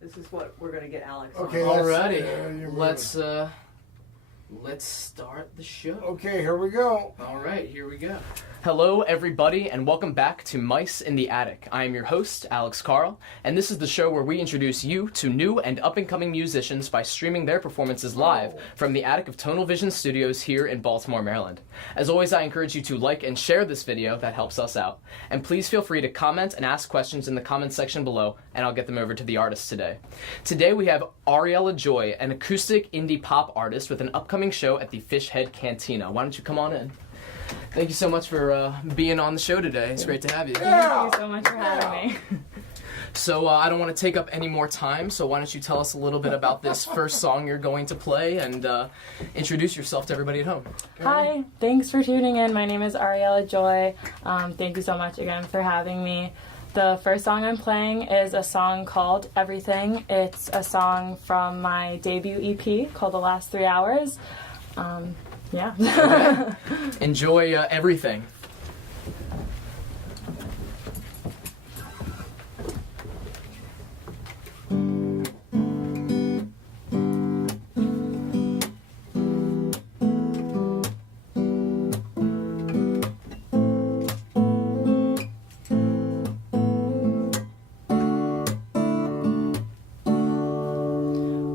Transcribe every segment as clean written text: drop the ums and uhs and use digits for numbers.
This is what we're going to get Alex Okay, on. Alrighty. Let's start the show. Okay, here we go. Alright, here we go. Hello, everybody, and welcome back to Mice in the Attic. I am your host, Alex Carle, and this is the show where we introduce you to new and up-and-coming musicians by streaming their performances live from the attic of Tonal Vision Studios here in Baltimore, Maryland. As always, I encourage you to like and share this video. That helps us out. And please feel free to comment and ask questions in the comments section below, and I'll get them over to the artists today. Today we have Ariella Joy, an acoustic indie pop artist with an upcoming show at the Fish Head Cantina. Why don't you come on in? Thank you so much for being on the show today. It's great to have you. Thank you so much for having me. So I don't want to take up any more time, so why don't you tell us a little bit about this first song you're going to play and introduce yourself to everybody at home. Hi, thanks for tuning in. My name is Ariella Joy. Thank you so much again for having me. The first song I'm playing is a song called Everything. It's a song from my debut EP called The Last 3 Hours. Yeah. Okay. Enjoy everything.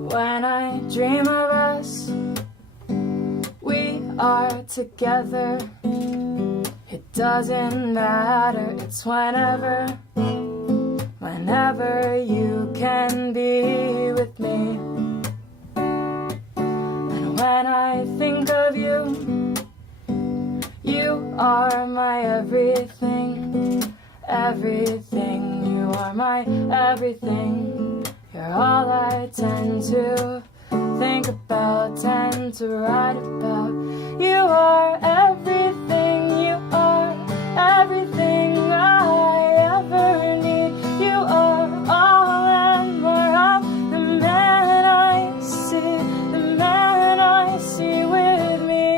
When I dream of us, we are together. It doesn't matter, it's whenever you can be with me. And when I think of you, you are my everything, everything. You are my everything. You're all I tend to think about, tend to write about. You are everything, you are everything I ever need. You are all and more of the man I see with me.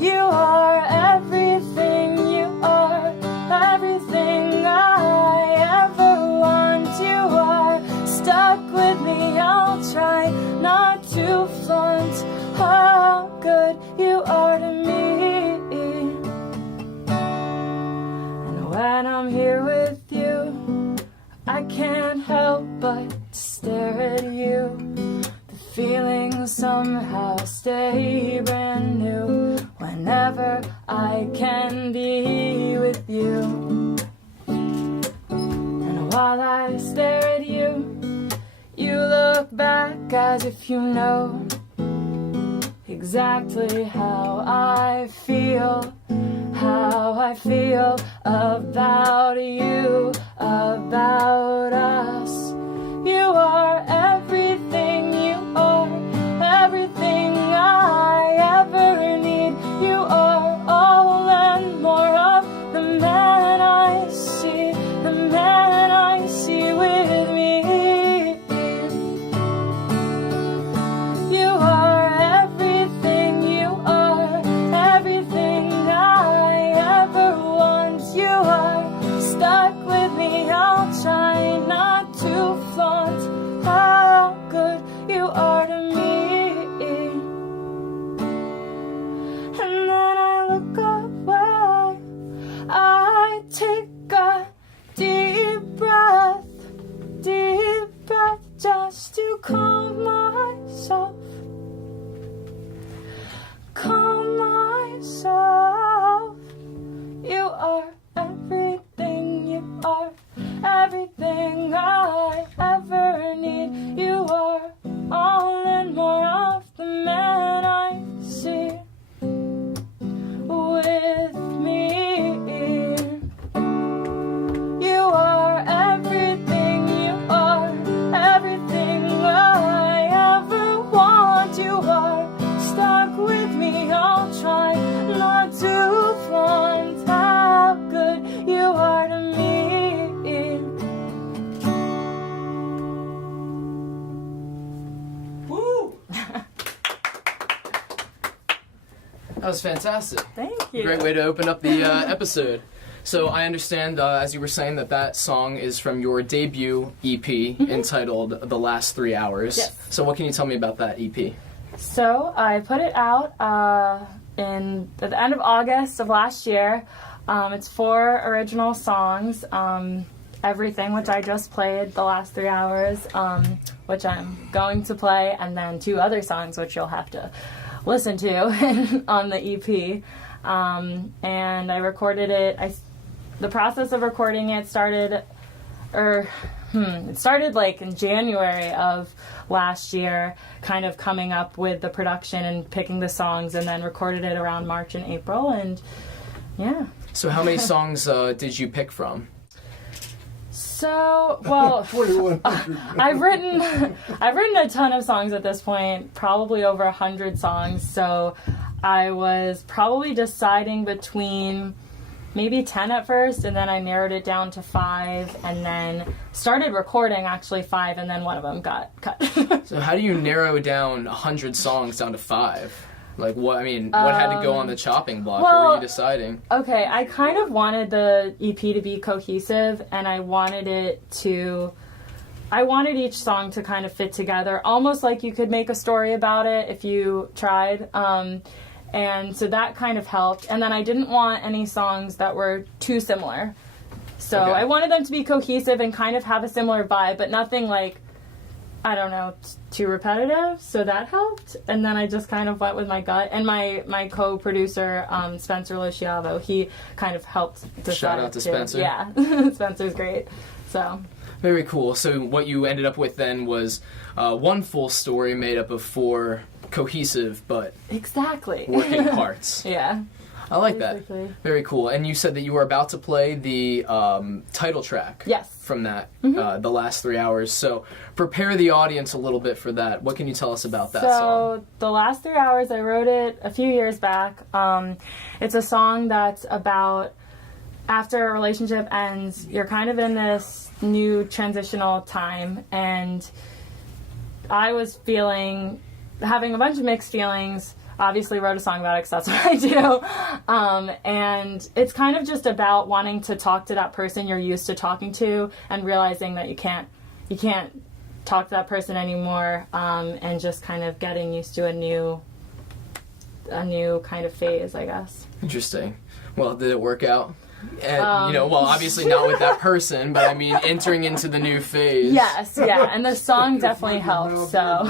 You are everything, you are everything I ever want. You are stuck with me, I'll try not to flaunt how good you are to me. And when I'm here with you, I can't help but stare at you. The feelings somehow stay brand new whenever I can be with you. And while I stare at you, you look back as if you know exactly how I feel about you, about us. You are everything, you are everything I ever need. You are all and more of the man I see with me. You are everything, you are everything I ever want. You are stuck with me, I'll try not to flaunt how good you are to me. And then I look away, I take a deep breath just to calm myself. You are everything, you are everything I ever need. You are all and more of the man I see with me. You are everything, you are everything I ever want. You are stuck with me, I'll try not to flaunt how good you are to me. Woo! That was fantastic. Thank you. Great way to open up the episode. So I understand, as you were saying, that song is from your debut EP entitled The Last 3 Hours. Yes. So what can you tell me about that EP? So I put it out at the end of August of last year. It's 4 original songs. Everything, which I just played the last 3 hours, which I'm going to play, and then 2 other songs, which you'll have to listen to on the EP. And I recorded it. The process of recording it started like in January of last year, kind of coming up with the production and picking the songs, and then recorded it around March and April, and yeah. So how many songs did you pick from? So, well, I've written a ton of songs at this point, probably over 100 songs. So I was probably deciding between maybe 10 at first, and then I narrowed it down to 5, and then started recording actually 5, and then one of them got cut. So how do you narrow down 100 songs down to 5? Like, what had to go on the chopping block? What were you deciding? Okay, I kind of wanted the EP to be cohesive, and I wanted each song to kind of fit together, almost like you could make a story about it if you tried. And so that kind of helped. And then I didn't want any songs that were too similar. So okay. I wanted them to be cohesive and kind of have a similar vibe, but nothing like, I don't know, too repetitive, so that helped. And then I just kind of went with my gut. And my co-producer, Spencer Luciavo, he kind of helped decide. Shout out to Spencer. Yeah, Spencer's great. So very cool. So what you ended up with then was one full story made up of 4 cohesive but exactly working parts. Yeah. I like basically. that. Very cool. And you said that you were about to play the title track. Yes. From that, The Last 3 Hours. So prepare the audience a little bit for that. What can you tell us about that song? So The Last 3 Hours, I wrote it a few years back. It's a song that's about after a relationship ends, you're kind of in this new transitional time, and I was having a bunch of mixed feelings. Obviously wrote a song about it because that's what I do. And it's kind of just about wanting to talk to that person you're used to talking to and realizing that you can't talk to that person anymore, and just kind of getting used to a new kind of phase, I guess. Interesting. Well, did it work out? Obviously not with that person, but I mean, entering into the new phase. Yes, yeah, and the song definitely helped, so.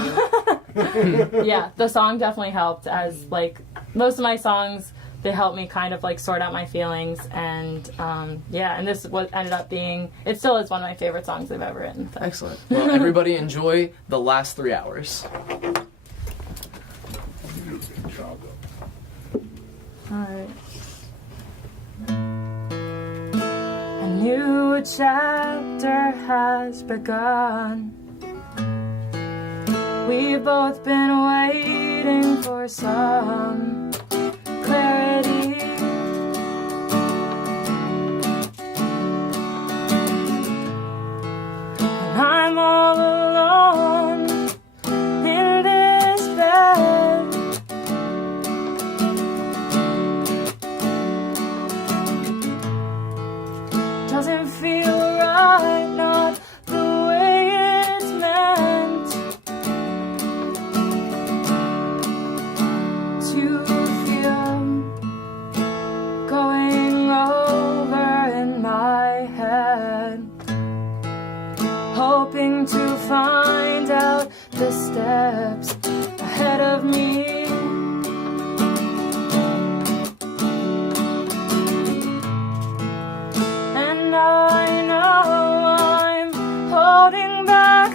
Yeah, the song definitely helped, as, like, most of my songs, they help me kind of, like, sort out my feelings, and, and this ended up being, it still is one of my favorite songs I've ever written. So. Excellent. Well, everybody enjoy The Last 3 Hours. All right. A new chapter has begun. We've both been waiting for some clarity. And I'm all alone in this bed. Doesn't feel right, not the way it's meant to feel. Going over in my head, hoping to find out the steps ahead of me. And I know I'm holding back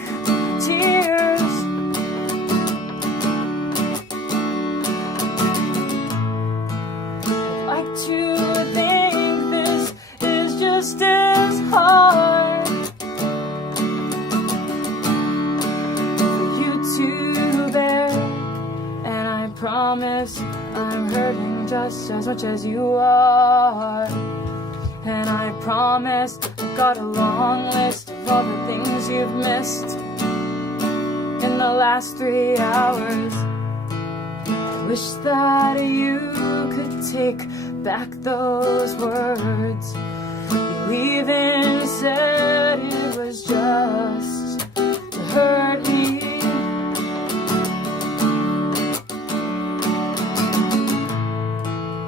tears. I'd like to think this is just as hard for you to bear. And I promise I'm hurting just as much as you are. And I promise I've got a long list of all the things you've missed in the last 3 hours. I wish that you could take back those words You even said it was just to hurt me.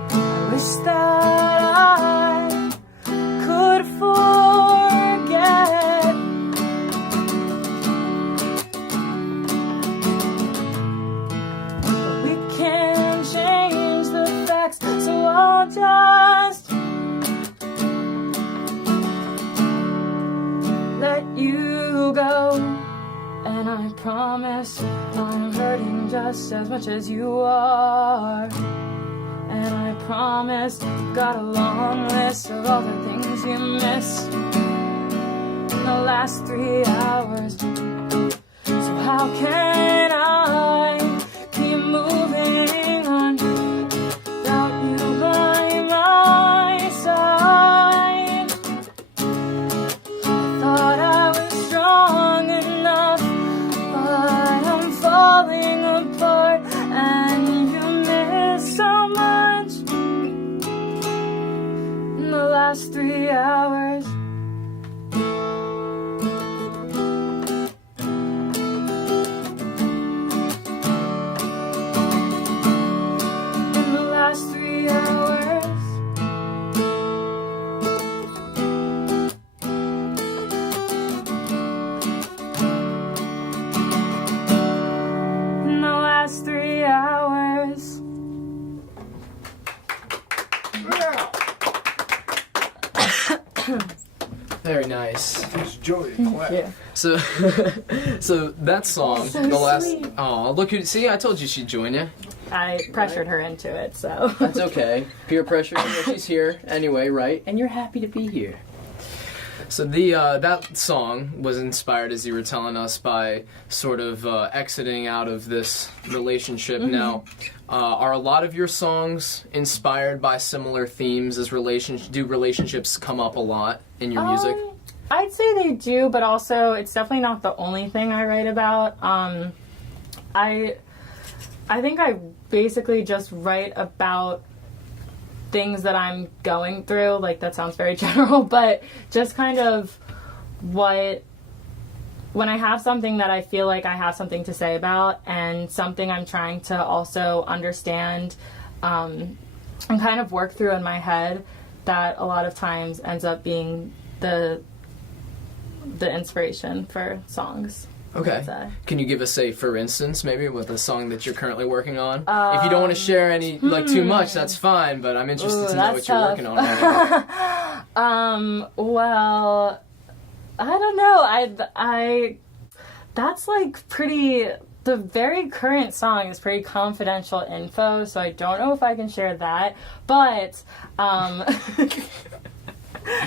I wish that I could forget. But we can't change the facts, so I'll just let you go. And I promise I'm hurting just as much as you are. And I promise got a long list of all the things you missed in the last 3 hours. So how can I keep moving on without you by my side? I thought I was strong enough, but I'm falling apart, and you miss so much in the last 3 hours. In the last 3 hours. In the last 3 hours. Very nice. It's Joy. Yeah. So, so that song, So the last. sweet. Oh, look who! See, I told you she'd join you. I pressured her into it, so. That's okay. Peer pressure. She's here anyway, right? And you're happy to be here. So the that song was inspired, as you were telling us, by sort of exiting out of this relationship. Mm-hmm. Now, are a lot of your songs inspired by similar themes? As do relationships come up a lot in your music? I'd say they do, but also it's definitely not the only thing I write about. I think I basically just write about things that I'm going through. Like, that sounds very general, but just kind of when I have something that I feel like I have something to say about, and something I'm trying to also understand and kind of work through in my head, that a lot of times ends up being the inspiration for songs. Okay. I'd say. Can you give us a for instance, maybe, with a song that you're currently working on? If you don't want to share any, too much, that's fine, but I'm interested to know what you're working on right now. Well, I don't know. I that's like pretty, the very current song is pretty confidential info, so I don't know if I can share that, but, I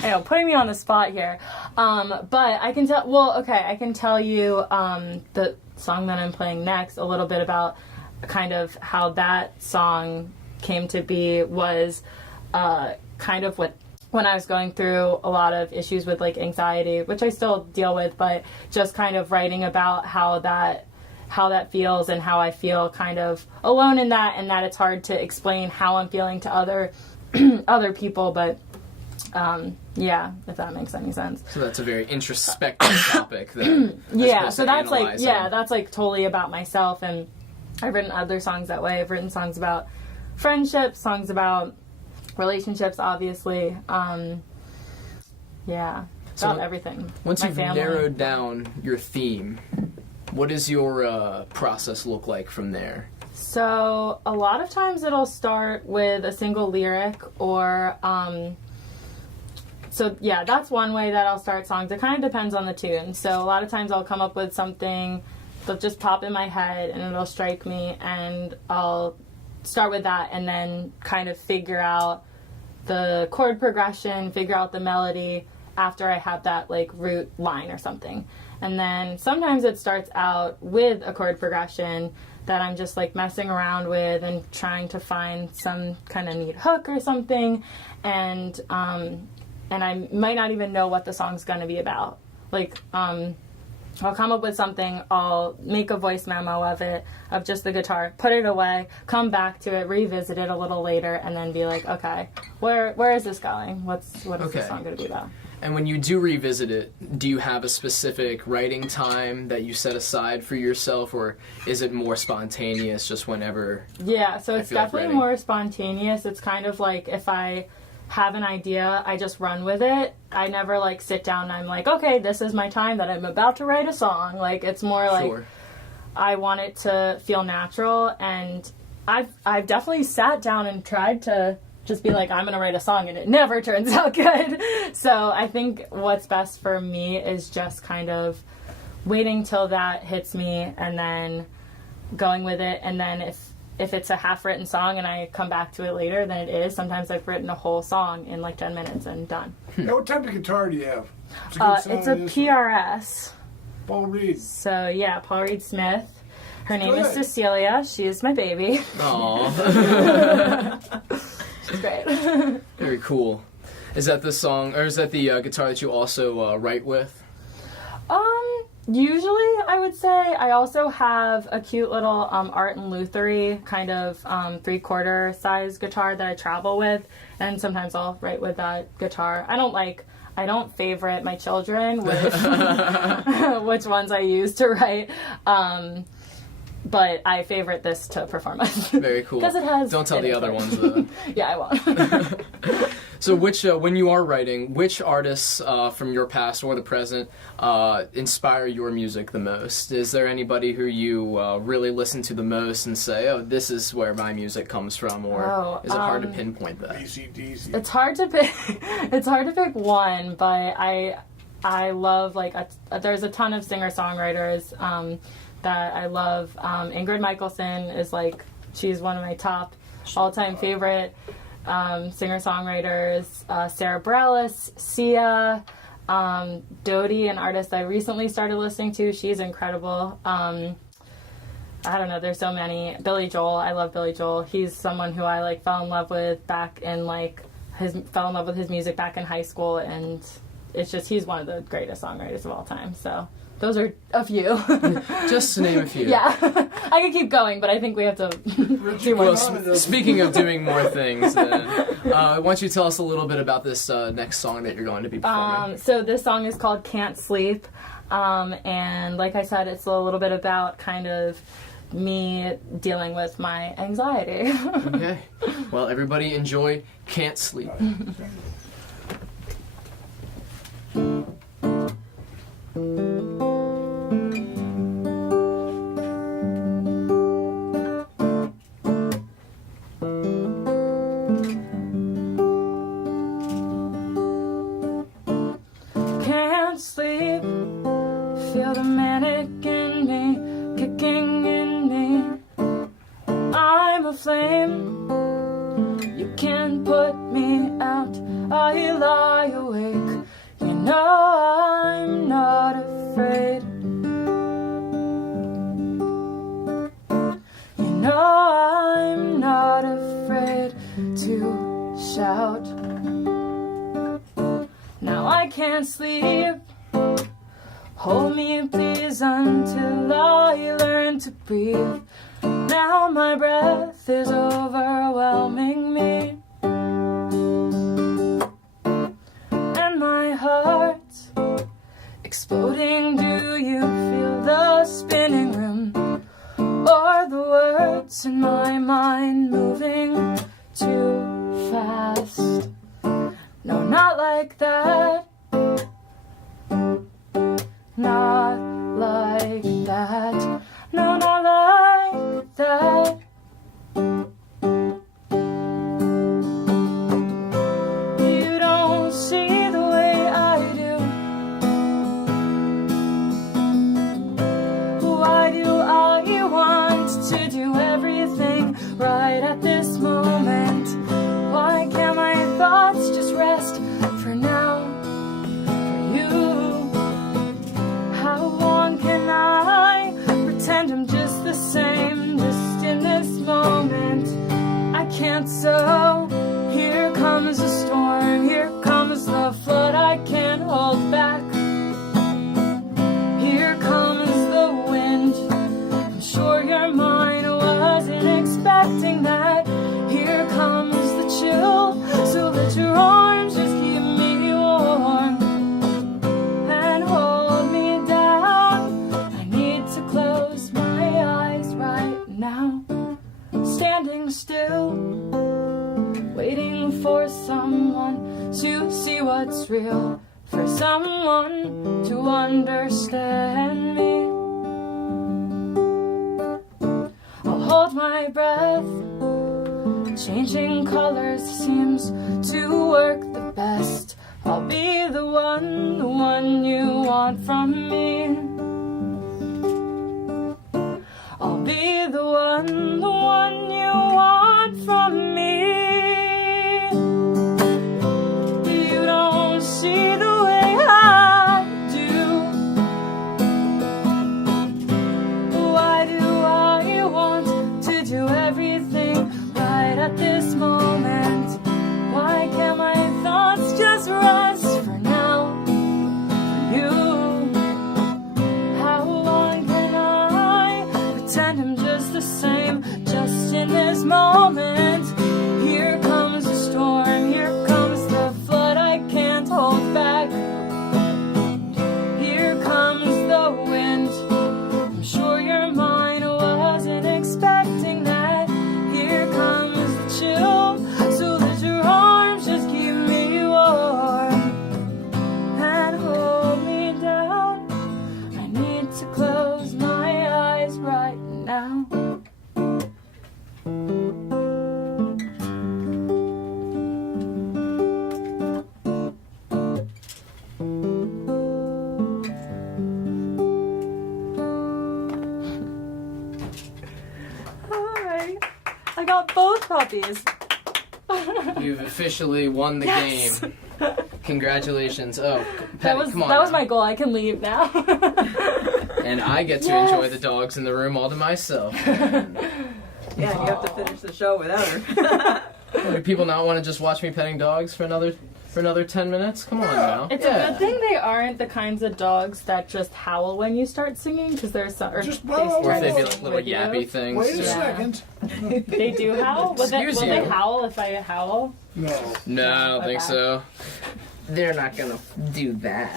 know, putting me on the spot here. But I can I can tell you the song that I'm playing next, a little bit about kind of how that song came to be. Was kind of when I was going through a lot of issues with like anxiety, which I still deal with, but just kind of writing about how that feels and how I feel kind of alone in that, and that it's hard to explain how I'm feeling to other people, but yeah, if that makes any sense. So that's a very introspective topic then. Yeah, so that's like, that's like totally about myself, and I've written other songs that way. I've written songs about friendships, songs about relationships, obviously. Yeah, So about everything. Once My you've family. narrowed down your theme, what does your process look like from there? So a lot of times it'll start with a single lyric, or so yeah, that's one way that I'll start songs. It kind of depends on the tune. So a lot of times I'll come up with something that'll just pop in my head and it'll strike me, and I'll start with that and then kind of figure out the chord progression, figure out the melody after I have that like root line or something. And then sometimes it starts out with a chord progression that I'm just like messing around with and trying to find some kind of neat hook or something, and I might not even know what the song's gonna be about. Like, I'll come up with something, I'll make a voice memo of it, of just the guitar, put it away, come back to it, revisit it a little later, and then be like, okay, where is this going? What is this song gonna be about? And when you do revisit it, do you have a specific writing time that you set aside for yourself, or is it more spontaneous, just whenever? Yeah, so it's feel like definitely writing? more spontaneous. It's kind of like if I have an idea, I just run with it. I never like sit down and I'm like, okay, this is my time that I'm about to write a song. Like, it's more like Sure. I want it to feel natural, and I've definitely sat down and tried to just be like, I'm gonna write a song, and it never turns out good. So I think what's best for me is just kind of waiting till that hits me and then going with it. And then if it's a half-written song and I come back to it later, then it is. Sometimes I've written a whole song in like 10 minutes and done. Hey, what type of guitar do you have? It's a good sound, It's a this PRS. one. Paul Reed. So yeah, Paul Reed Smith. Her name is Good. Cecilia. She is my baby. Aw. She's great. Very cool. Is that the song, or is that the guitar that you also write with? Usually I would say I also have a cute little Art and Luthery kind of 3/4 size guitar that I travel with, and sometimes I'll write with that guitar. I don't favorite my children with which ones I use to write, but I favorite this to perform with. Very cool. Because it has. Don't tell the it other is- ones though. Yeah, I won't. So when you are writing, which artists from your past or the present inspire your music the most? Is there anybody who you really listen to the most and say, oh, this is where my music comes from, or is it hard to pinpoint that? AC/DC. It's hard to pick. It's hard to pick one, but I love like there's a ton of singer-songwriters that I love. Ingrid Michaelson is like, she's one of my top all-time favorite singer-songwriters. Sarah Bareilles, Sia, Dodie, an artist I recently started listening to. She's incredible. I don't know, there's so many. Billy Joel, I love Billy Joel. He's someone who I like fell in love with back in like fell in love with his music back in high school, and it's just, he's one of the greatest songwriters of all time. So those are a few. Just to name a few. Yeah. I could keep going, but I think we have to do more. Well, speaking of doing more things, then, why don't you tell us a little bit about this next song that you're going to be performing? So this song is called Can't Sleep, and like I said, it's a little bit about kind of me dealing with my anxiety. Okay. Well, everybody enjoy Can't Sleep. Can't sleep, feel the manic in me, kicking in me. I'm a flame, you can't put me out. I lie awake, you know I'm not afraid. You know I'm not afraid to shout. Now I can't sleep. Hold me please until I learn to breathe. Now my breath is overwhelming me, and my heart's exploding. Do you feel the spinning room, or the words in my mind moving too fast? No, not like that. Not like that. No, not like that. You don't see the way I do. Why do I want to do everything right at this moment? Why can't my thoughts just rest for now? real for someone to understand me. I'll hold my breath. Changing colors seems to work the best. I'll be the one you want from me. I'll be the one you want from me. You don't see the way I do. Why do I want to do everything right at this moment? Why can't my thoughts just rest for now? For you, how long can I pretend I'm just the same, just in this moment? Here comes the storm, here comes the flood I can't hold back. Here comes the wind, I'm sure you're mine, wasn't expecting that. Here comes the chill, so that your arms just keep me warm and hold me down. I need to close my eyes right now. Alright, I got both puppies. You've officially won the Yes. game. Congratulations. Oh, That Penny, was come on. that was now. my goal. I can leave now. And I get to Yes. enjoy the dogs in the room all to myself. Yeah, you have to finish the show without her. Do people not want to just watch me petting dogs for another 10 minutes? Come on now. It's Yeah. a good thing they aren't the kinds of dogs that just howl when you start singing, because there's some. Or Just- they or Or try if to they'd be sing like little with you. yappy things. Wait a Yeah. second. They do howl. Will Excuse they you. howl if I howl? No. No, I don't think Okay. so. They're not gonna do that.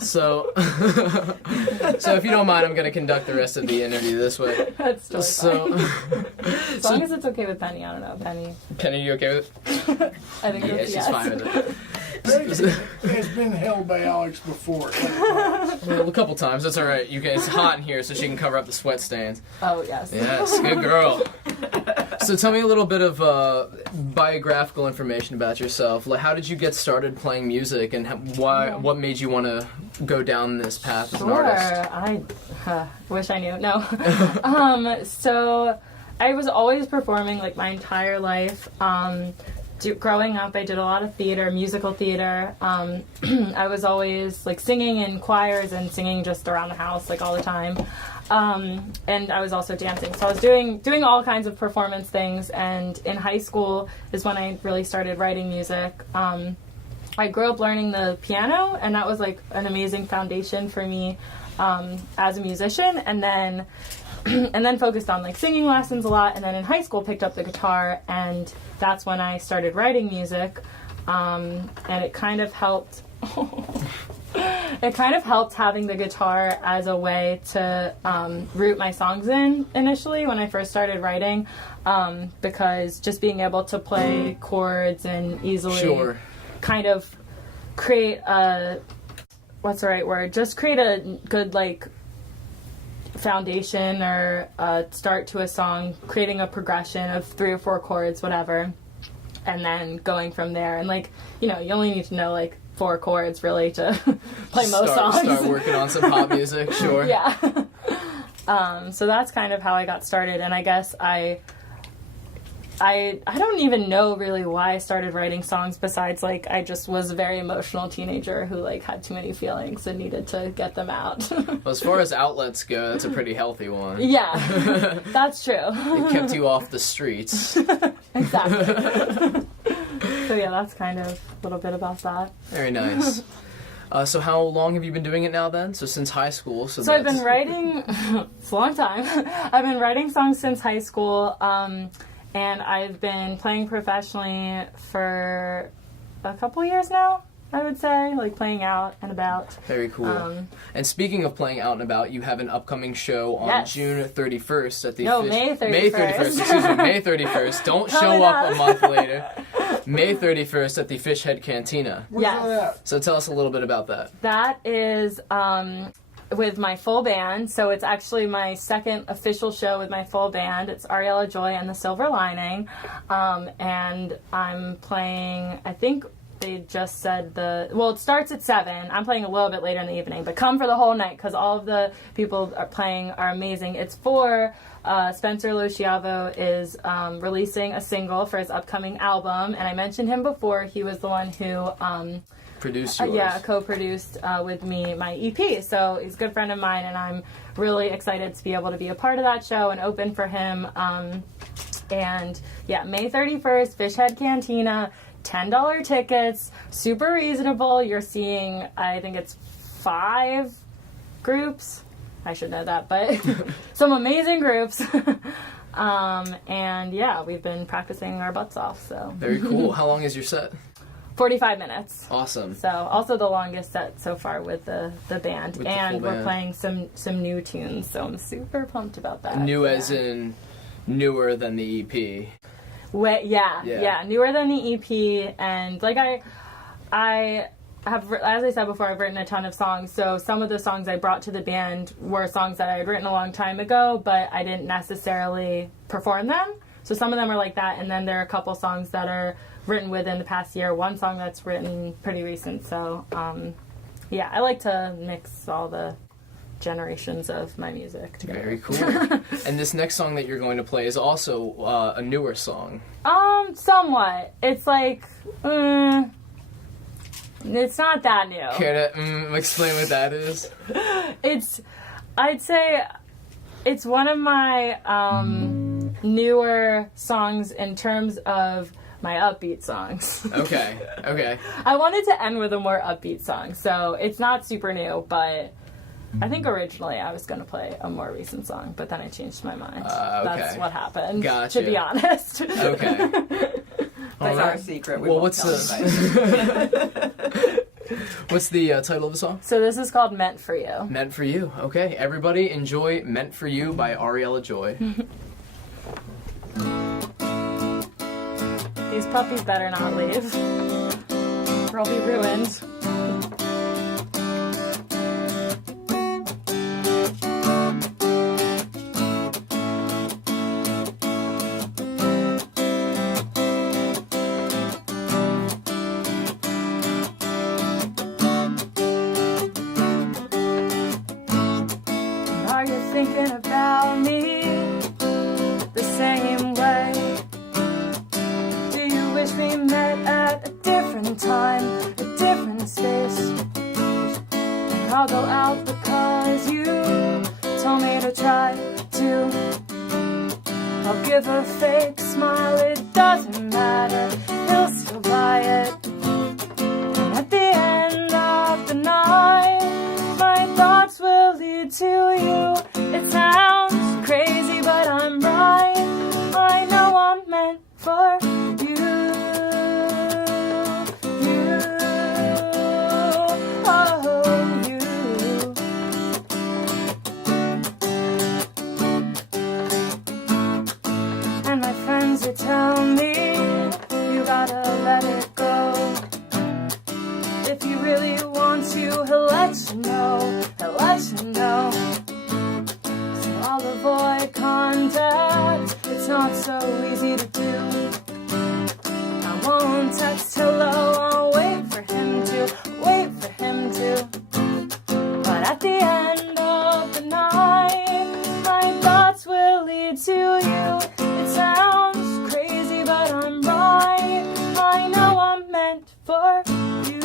So, so if you don't mind, I'm going to conduct the rest of the interview this way. That's totally So, fine. As long as it's okay with Penny. I don't know, Penny. Penny, you okay with it? I think Yeah, that's she's yes. fine with it. It's been held by Alex before. Well, a couple times. That's all right. You guys, it's hot in here, so she can cover up the sweat stains. Oh yes. Yes, good girl. So tell me a little bit of biographical information about yourself. Like, how did you get started playing music, and why? Yeah. What made you want to go down this path as an Sure. artist? I wish I knew. No. So I was always performing like my entire life. Growing up, I did a lot of theater, musical theater. I was always like singing in choirs and singing just around the house, like all the time. And I was also dancing. So I was doing all kinds of performance things. And in high school is when I really started writing music. I grew up learning the piano, and that was like an amazing foundation for me as a musician. And then focused on like singing lessons a lot. And then in high school picked up the guitar, and that's when I started writing music. And it kind of helped. It kind of helped having the guitar as a way to root my songs in initially when I first started writing, because just being able to play chords and easily Sure. kind of create a, what's the right word? Just create a good like foundation or a start to a song, creating a progression of 3 or 4 chords, whatever, and then going from there. And like, you know, you only need to know like 4 chords really to play most songs. Start working on some pop music, sure. Yeah. So that's kind of how I got started, and I guess I don't even know really why I started writing songs, besides like I just was a very emotional teenager who like had too many feelings and needed to get them out. Well, as far as outlets go, that's a pretty healthy one. Yeah, that's true. It kept you off the streets. Exactly. So yeah, that's kind of a little bit about that. Very nice. So how long have you been doing it now then? So since high school. So I've been that's- writing, it's a long time. I've been writing songs since high school, and I've been playing professionally for a couple years now, I would say, like playing out and about. Very cool. And speaking of playing out and about, you have an upcoming show on Yes. June 31st at the No, May 31st. May 31st, excuse me, May 31st. Don't show Coming up up. a month later. May 31st at the Fishhead Cantina. Where's Yes. that at? So tell us a little bit about that. That is with my full band. So it's actually my second official show with my full band. It's Ariella Joy and the Silver Lining. And I'm playing, I think they just said it starts at 7. I'm playing a little bit later in the evening, but come for the whole night because all of the people are playing are amazing. It's for Spencer Luciavo is releasing a single for his upcoming album, and I mentioned him before. He was the one who Produced yours. co-produced with me my EP. So he's a good friend of mine, and I'm really excited to be able to be a part of that show and open for him. And yeah, May 31st, Fishhead Cantina, $10 tickets, super reasonable. You're seeing, I think it's 5 groups. I should know that, but some amazing groups. And yeah, we've been practicing our butts off. So Very cool. How long is your set? 45 minutes. Awesome. So also the longest set so far with the band, With the and full we're band. playing some new tunes. So I'm super pumped about that. New Yeah. as in newer than the EP. Yeah, newer than the EP, and like I have, as I said before, I've written a ton of songs. So some of the songs I brought to the band were songs that I had written a long time ago, but I didn't necessarily perform them. So some of them are like that, and then there are a couple songs that are written within the past year. One song that's written pretty recent. So yeah, I like to mix all the generations of my music together. Very cool. And this next song that you're going to play is also a newer song. Somewhat. It's like, it's not that new. Care to explain what that is? I'd say it's one of my newer songs in terms of my upbeat songs. Okay. I wanted to end with a more upbeat song, so it's not super new, but I think originally I was going to play a more recent song, but then I changed my mind. Okay. That's what happened, Gotcha. to be honest. Okay. That's our secret. We Well, won't what's tell anybody. What's the title of the song? So this is called Meant For You. Meant for You. Okay, everybody enjoy Meant for You by Ariella Joy. These puppies better not leave, or I'll be ruined. Are you thinking about me the same way? Do you wish we met at a different time, a different space? And I'll go out because you told me to try to. I'll give a fake smile, it doesn't matter, he'll still buy it. And at the end of the night, my thoughts will lead to you. It sounds crazy, but I'm right. I know I'm meant for you. You. Oh, you. And my friends would tell me, you gotta let it go. If you really want to, he'll let you know, he'll let you know. So I'll avoid contact, it's not so easy to do. I won't text hello, I'll wait for him to. But at the end of the night, my thoughts will lead to you. It sounds crazy, but I'm right. I know I'm meant for you.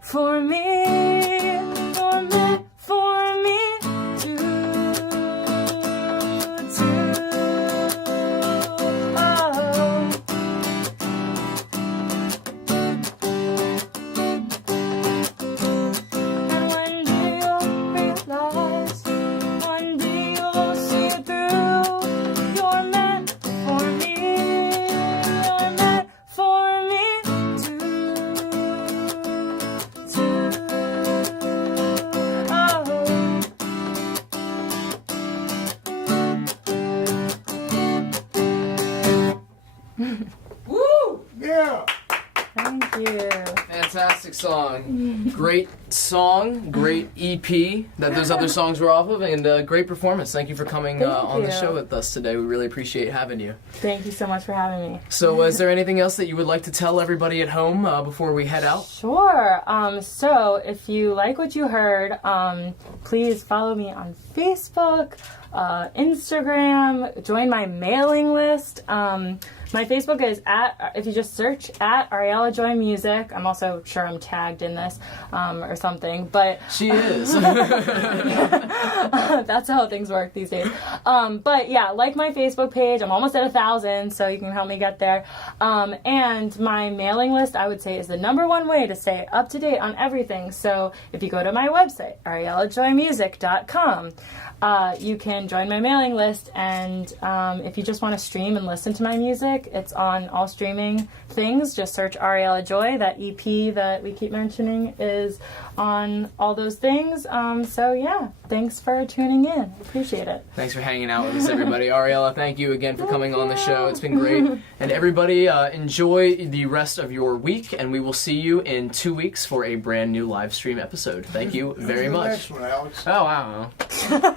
For me, you're meant for me too. Oh. And one day you'll realize, one day you'll see it through. You're meant you. Fantastic song. Great song, great EP that those other songs were off of, and great performance. Thank you for coming on the show with us today. We really appreciate having you. Thank you so much for having me. So is there anything else that you would like to tell everybody at home before we head out? Sure. So if you like what you heard, please follow me on Facebook, Instagram, join my mailing list. My Facebook is if you just search at Ariella Joy Music. I'm also sure I'm tagged in this or something, but She is. that's how things work these days. But yeah, like my Facebook page. I'm almost at 1,000, so you can help me get there. And my mailing list, I would say, is the #1 way to stay up to date on everything. So if you go to my website, ariellajoymusic.com, you can join my mailing list, and if you just want to stream and listen to my music, it's on all streaming things. Just search Ariella Joy. That EP that we keep mentioning is on all those things. So yeah, thanks for tuning in. Appreciate it. Thanks for hanging out with us, everybody. Ariella, thank you again for coming on the show. It's been great. And everybody, enjoy the rest of your week, and we will see you in 2 weeks for a brand new live stream episode. Thank you very Who's the much. next one, Alex? Oh, I don't know.